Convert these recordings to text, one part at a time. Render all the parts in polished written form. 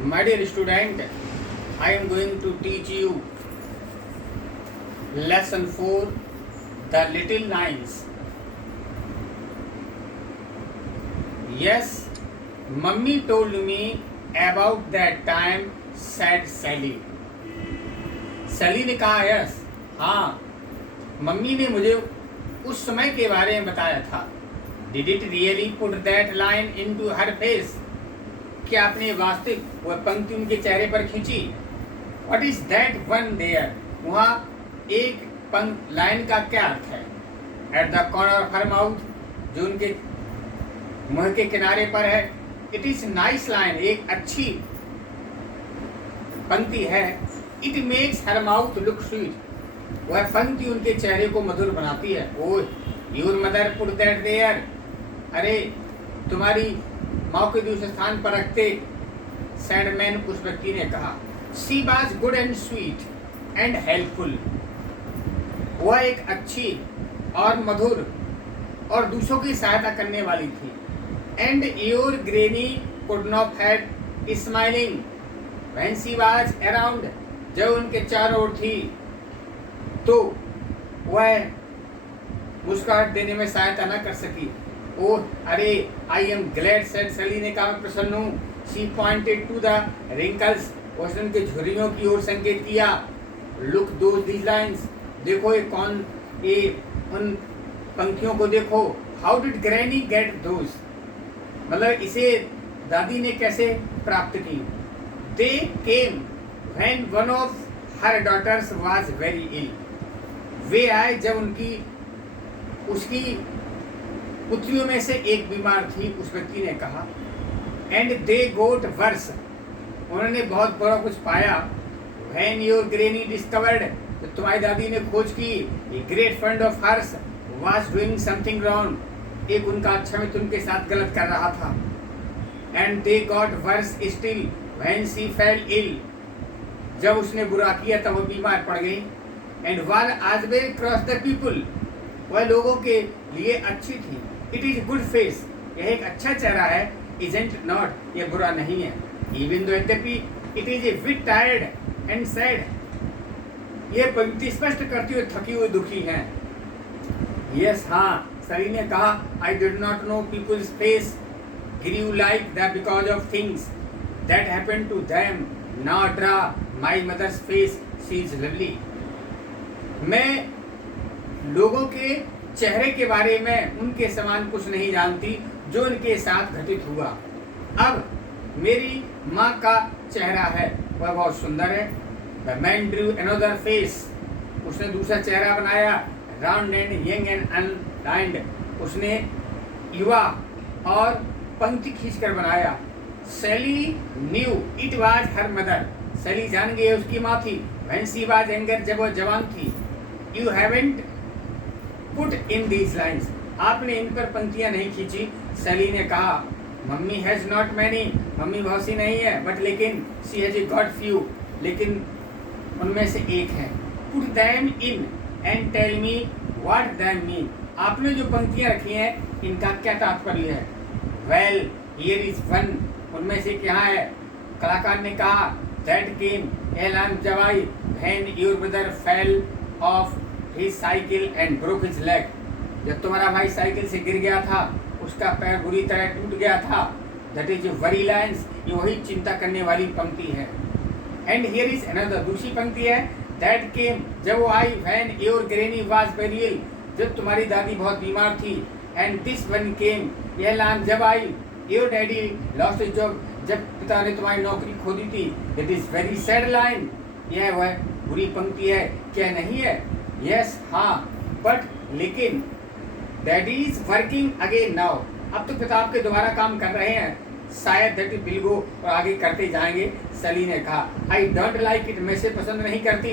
My dear student, I am going to teach you lesson 4, the little lines. Yes, mummy told me about that time, said Sally. सैली ने कहा yes, हाँ, mummy ने मुझे उस समय के बारे में बताया था. Did it really put that line into her face? क्या आपने वास्तविक वह पंक्ति उनके चेहरे पर खींची? What is that one there? वहाँ एक लाइन का क्या अर्थ है? At the corner of her mouth, जो उनके मुंह के किनारे पर है. It is nice line, एक अच्छी पंक्ति है. It makes her mouth look sweet. वह पंक्ति उनके चेहरे को मधुर बनाती है. Oh, your mother put that there. अरे तुम्हारी माँ के दूसरे स्थान पर रखते, सैड मैन उस व्यक्ति ने कहा. She was good and sweet and helpful. वह एक अच्छी और मधुर और दूसरों की सहायता करने वाली थी. And your granny could not help smiling when she was around. जब उनके चारों ओर थी तो वह मुस्कुराहट देने में सहायता न कर सकी. ओह अरे, I am glad, said Sally ने कहा, मैं प्रसन्न हूँ. She pointed to the wrinkles, उसने उनके झुर्रियों की ओर संकेत किया. लुक दोज दीज लाइन्स, देखो ये उन पंक्तियों को देखो. How did granny get those, मतलब इसे दादी ने कैसे प्राप्त की. They came when one of her daughters was very ill. वे आए जब उसकी पुत्रियों में से एक बीमार थी, उस व्यक्ति ने कहा. एंड दे गोट वर्स, उन्होंने बहुत बड़ा कुछ पाया. व्हेन योर ग्रैनी डिस्कवर्ड, तो तुम्हारी दादी ने खोज की, a great friend of hers was doing something wrong, एक उनका अच्छा मित्र उनके साथ गलत कर रहा था. And they got worse still when she fell ill, जब उसने बुरा किया तब वो बीमार पड़ गई. एंड वन आज वे क्रॉस द पीपल, वह लोगों के लिए अच्छी थी. इट इज गुड फेस, यह एक अच्छा चेहरा है. इजंट नॉट, यह बुरा नहीं है. इवन दो यद्यपि it is a bit tired and sad, यह पंक्ति स्पष्ट करती हुई थकी हुई दुखी है. यस हाँ, सैली ने कहा. I did not know peoples face grieve like that because of things that happened to them. Now draw my mother's face, she is lovely. मैं लोगों के चेहरे के बारे में उनके समान कुछ नहीं जानती जो उनके साथ घटित हुआ. अब मेरी माँ का चेहरा है, वह बहुत सुंदर है. The man drew another face, उसने दूसरा चेहरा बनाया. Round and young and unlined, उसने युवा और पंक्ति खींचकर बनाया. Sally knew it was her mother, सैली जान गई उसकी माँ थी. When she was younger, जब वह जवान थी. You haven't put in these lines, आपने इन पर पंक्तियां नहीं खींची. सैली ने कहा. Mummy has not many, mummy बहुत सी नहीं है. बट लेकिन शी हैज गॉट फ्यू, लेकिन उनमें से एक है. Put them in and tell me what them mean, आपने जो पंक्तियां रखी हैं इनका क्या तात्पर्य है. वेल हियर इज वन, उनमें से क्या है. कलाकार ने कहा. दैट केम, एलान जब आई, when your brother fell off his cycle and broke his leg, जब तुम्हारा भाई साइकिल से गिर गया था, उसका पैर बुरी तरह टूट गया था. दैट इज वरी लाइन्स, ये वही चिंता करने वाली पंक्ति है. एंड हियर इज अनदर, दूसरी पंक्ति है. दैट केम, जब वो आई, when your granny was very ill, जब तुम्हारी दादी बहुत बीमार थी. एंड दिस वन केम, यह लाइन जब आई, your daddy lost his job, जब पिता ने तुम्हारी नौकरी खो दी थी. That is very sad line, यह वह बुरी पंक्ति है, क्या नहीं है. यस हाँ, बट लेकिन daddy is working again now, अब तो पिता आपके दोबारा काम कर रहे हैं. शायद दैट विल गो, और आगे करते जाएंगे. सैली ने कहा. आई डोंट लाइक इट, मैं इसे पसंद नहीं करती.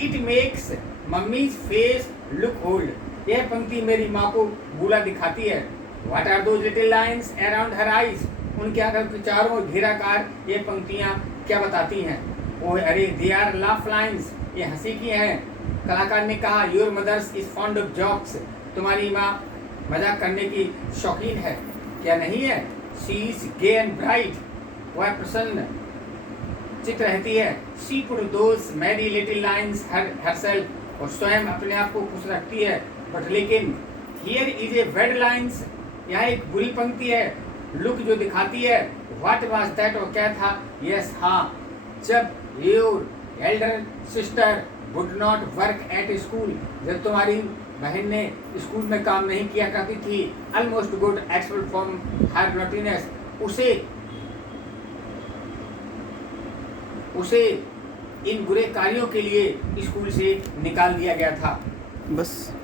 It makes mummy's face look old, यह पंक्ति मेरी माँ को बूढ़ा दिखाती है. What are those little lines around her eyes, उनके आंखों के चारों ओर घेराकार ये पंक्तियाँ क्या बताती हैं. ओह अरे, दे आर लाफ लाइन्स, ये हंसी की हैं. कलाकार ने कहा. Your mother's is fond of jokes, तुम्हारी माँ मजाक करने की शौकीन है, क्या नहीं है. She is gay and bright, वह प्रसन्न चित रहती है। She put those merry little lines herself, और स्वयं अपने आप को खुश रखती है। बट लेकिन here is a wed lines, यहाँ एक बुरी पंक्ति है, लुक जो दिखाती है। व्हाट वाज दैट, और क्या था? यस हाँ, जब your Elder sister would not work at school, जब तुम्हारी बहन ने स्कूल में काम नहीं किया करती थी। Almost good expect from her naughtiness, उसे इन बुरे कार्यों के लिए स्कूल से निकाल दिया गया था। बस।